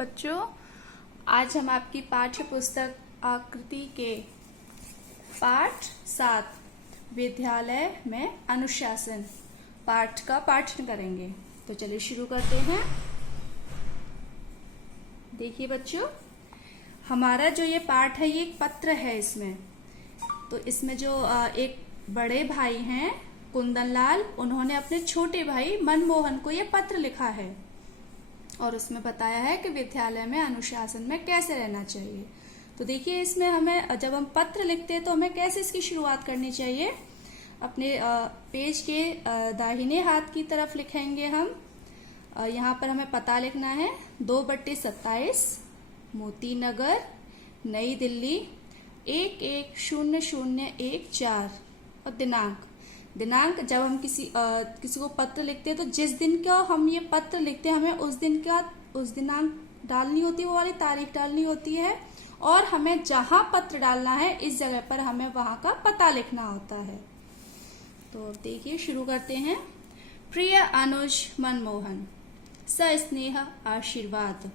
बच्चों, आज हम आपकी पाठ्य पुस्तक आकृति के पाठ 7 विद्यालय में अनुशासन पाठ का पाठन करेंगे। तो चलिए शुरू करते हैं। देखिए बच्चों, हमारा जो ये पाठ है ये एक पत्र है। इसमें जो एक बड़े भाई हैं कुंदनलाल, उन्होंने अपने छोटे भाई मनमोहन को ये पत्र लिखा है और उसमें बताया है कि विद्यालय में अनुशासन में कैसे रहना चाहिए। तो देखिए, इसमें हमें जब हम पत्र लिखते हैं तो हमें कैसे इसकी शुरुआत करनी चाहिए। अपने पेज के दाहिने हाथ की तरफ लिखेंगे हम। यहाँ पर हमें पता लिखना है 2/27 मोती नगर, नई दिल्ली 110014 और दिनांक जब हम किसी को पत्र लिखते हैं तो जिस दिन का हम ये पत्र लिखते हैं हमें उस दिनांक डालनी होती है, वो वाली तारीख डालनी होती है। और हमें जहां पत्र डालना है इस जगह पर हमें वहां का पता लिखना होता है। तो अब देखिए, शुरू करते हैं। प्रिय अनुज मनमोहन, सस्नेह आशीर्वाद।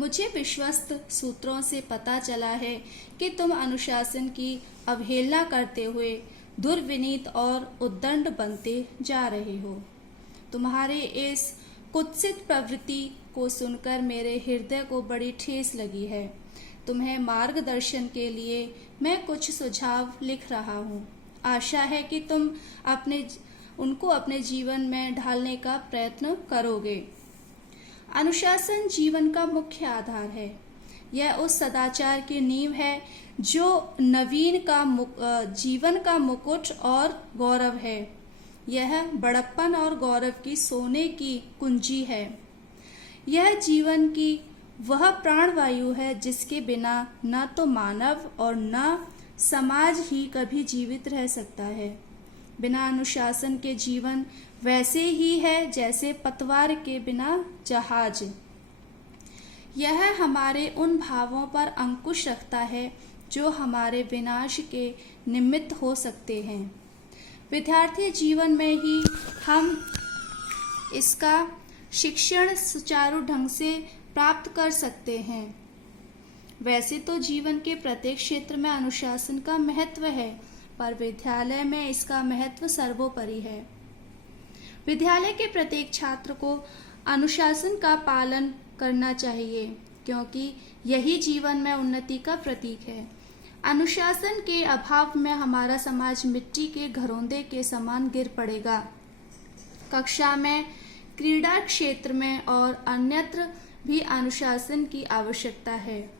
मुझे विश्वस्त सूत्रों से पता चला है कि तुम अनुशासन की अवहेलना करते हुए दुर्विनीत और उद्दंड बनते जा रहे हो। तुम्हारे इस कुत्सित प्रवृत्ति को सुनकर मेरे हृदय को बड़ी ठेस लगी है। तुम्हें मार्गदर्शन के लिए मैं कुछ सुझाव लिख रहा हूँ। आशा है कि तुम उनको अपने जीवन में ढालने का प्रयत्न करोगे। अनुशासन जीवन का मुख्य आधार है। यह उस सदाचार की नींव है जो जीवन का मुकुट और गौरव है। यह बड़प्पन और गौरव की सोने की कुंजी है। यह जीवन की वह प्राणवायु है जिसके बिना न तो मानव और न समाज ही कभी जीवित रह सकता है। बिना अनुशासन के जीवन वैसे ही है जैसे पतवार के बिना जहाज। यह हमारे उन भावों पर अंकुश रखता है जो हमारे विनाश के निमित्त हो सकते हैं। विद्यार्थी जीवन में ही हम इसका शिक्षण सुचारू ढंग से प्राप्त कर सकते हैं। वैसे तो जीवन के प्रत्येक क्षेत्र में अनुशासन का महत्व है, पर विद्यालय में इसका महत्व सर्वोपरि है। विद्यालय के प्रत्येक छात्र को अनुशासन का पालन करना चाहिए, क्योंकि यही जीवन में उन्नति का प्रतीक है। अनुशासन के अभाव में हमारा समाज मिट्टी के घरौंदे के समान गिर पड़ेगा। कक्षा में, क्रीड़ा क्षेत्र में और अन्यत्र भी अनुशासन की आवश्यकता है।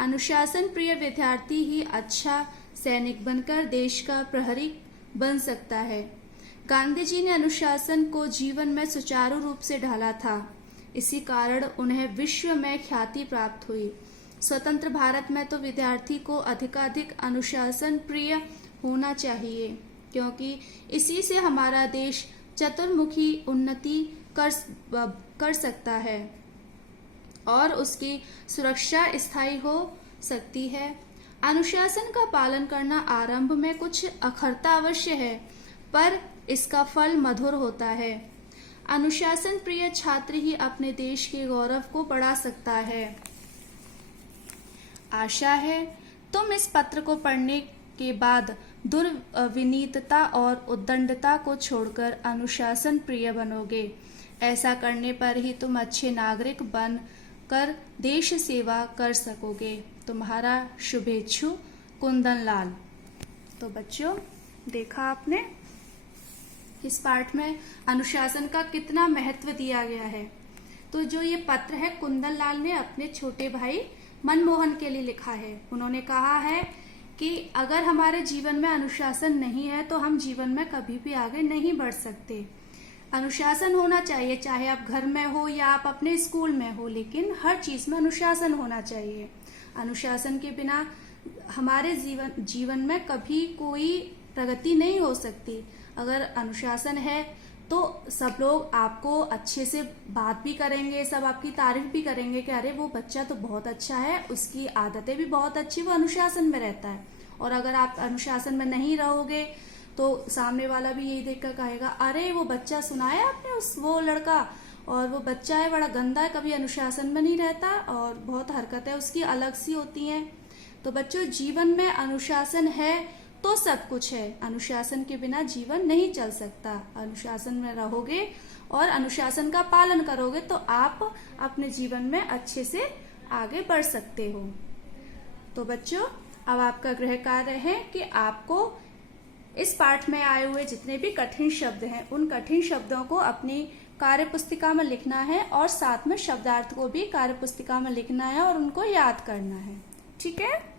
अनुशासन प्रिय विद्यार्थी ही अच्छा सैनिक बनकर देश का प्रहरी बन सकता है। गांधी जी ने अनुशासन को जीवन में सुचारू रूप से ढाला था। इसी कारण उन्हें विश्व में ख्याति प्राप्त हुई। स्वतंत्र भारत में तो विद्यार्थी को अधिकाधिक अनुशासन प्रिय होना चाहिए, क्योंकि इसी से हमारा देश चतुर्मुखी उन्नति कर सकता है और उसकी सुरक्षा स्थायी हो सकती है। अनुशासन का पालन करना आरंभ में कुछ अखरता अवश्य है, पर इसका फल मधुर होता है। अनुशासन प्रिय छात्र ही अपने देश के गौरव को बढ़ा सकता है। आशा है तुम इस पत्र को पढ़ने के बाद दुर्विनीतता और उद्दंडता को छोड़कर अनुशासन प्रिय बनोगे। ऐसा करने पर ही तुम अच्छे नागरिक बन कर देश सेवा कर सकोगे। तुम्हारा शुभेच्छु कुंदनलाल। तो बच्चों, देखा आपने इस पाठ में अनुशासन का कितना महत्व दिया गया है। तो जो ये पत्र है कुंदनलाल ने अपने छोटे भाई मनमोहन के लिए लिखा है। उन्होंने कहा है कि अगर हमारे जीवन में अनुशासन नहीं है तो हम जीवन में कभी भी आगे नहीं बढ़ सकते। अनुशासन होना चाहिए, चाहे आप घर में हो या आप अपने स्कूल में हो, लेकिन हर चीज में अनुशासन होना चाहिए। अनुशासन के बिना हमारे जीवन में कभी कोई प्रगति नहीं हो सकती। अगर अनुशासन है तो सब लोग आपको अच्छे से बात भी करेंगे, सब आपकी तारीफ भी करेंगे कि अरे वो बच्चा तो बहुत अच्छा है, उसकी आदतें भी बहुत अच्छी, वो अनुशासन में रहता है। और अगर आप अनुशासन में नहीं रहोगे तो सामने वाला भी यही देखकर कहेगा अरे वो बच्चा सुनाया आपने वो लड़का और वो बच्चा है बड़ा गंदा है, कभी अनुशासन में नहीं रहता और बहुत हरकतें उसकी अलग सी होती हैं। तो बच्चों, जीवन में अनुशासन है तो सब कुछ है। अनुशासन के बिना जीवन नहीं चल सकता। अनुशासन में रहोगे और अनुशासन का पालन करोगे तो आप अपने जीवन में अच्छे से आगे बढ़ सकते हो। तो बच्चों, अब आपका गृह कार्य है कि आपको इस पाठ में आए हुए जितने भी कठिन शब्द हैं उन कठिन शब्दों को अपनी कार्य पुस्तिका में लिखना है और साथ में शब्दार्थ को भी कार्य पुस्तिका में लिखना है और उनको याद करना है। ठीक है।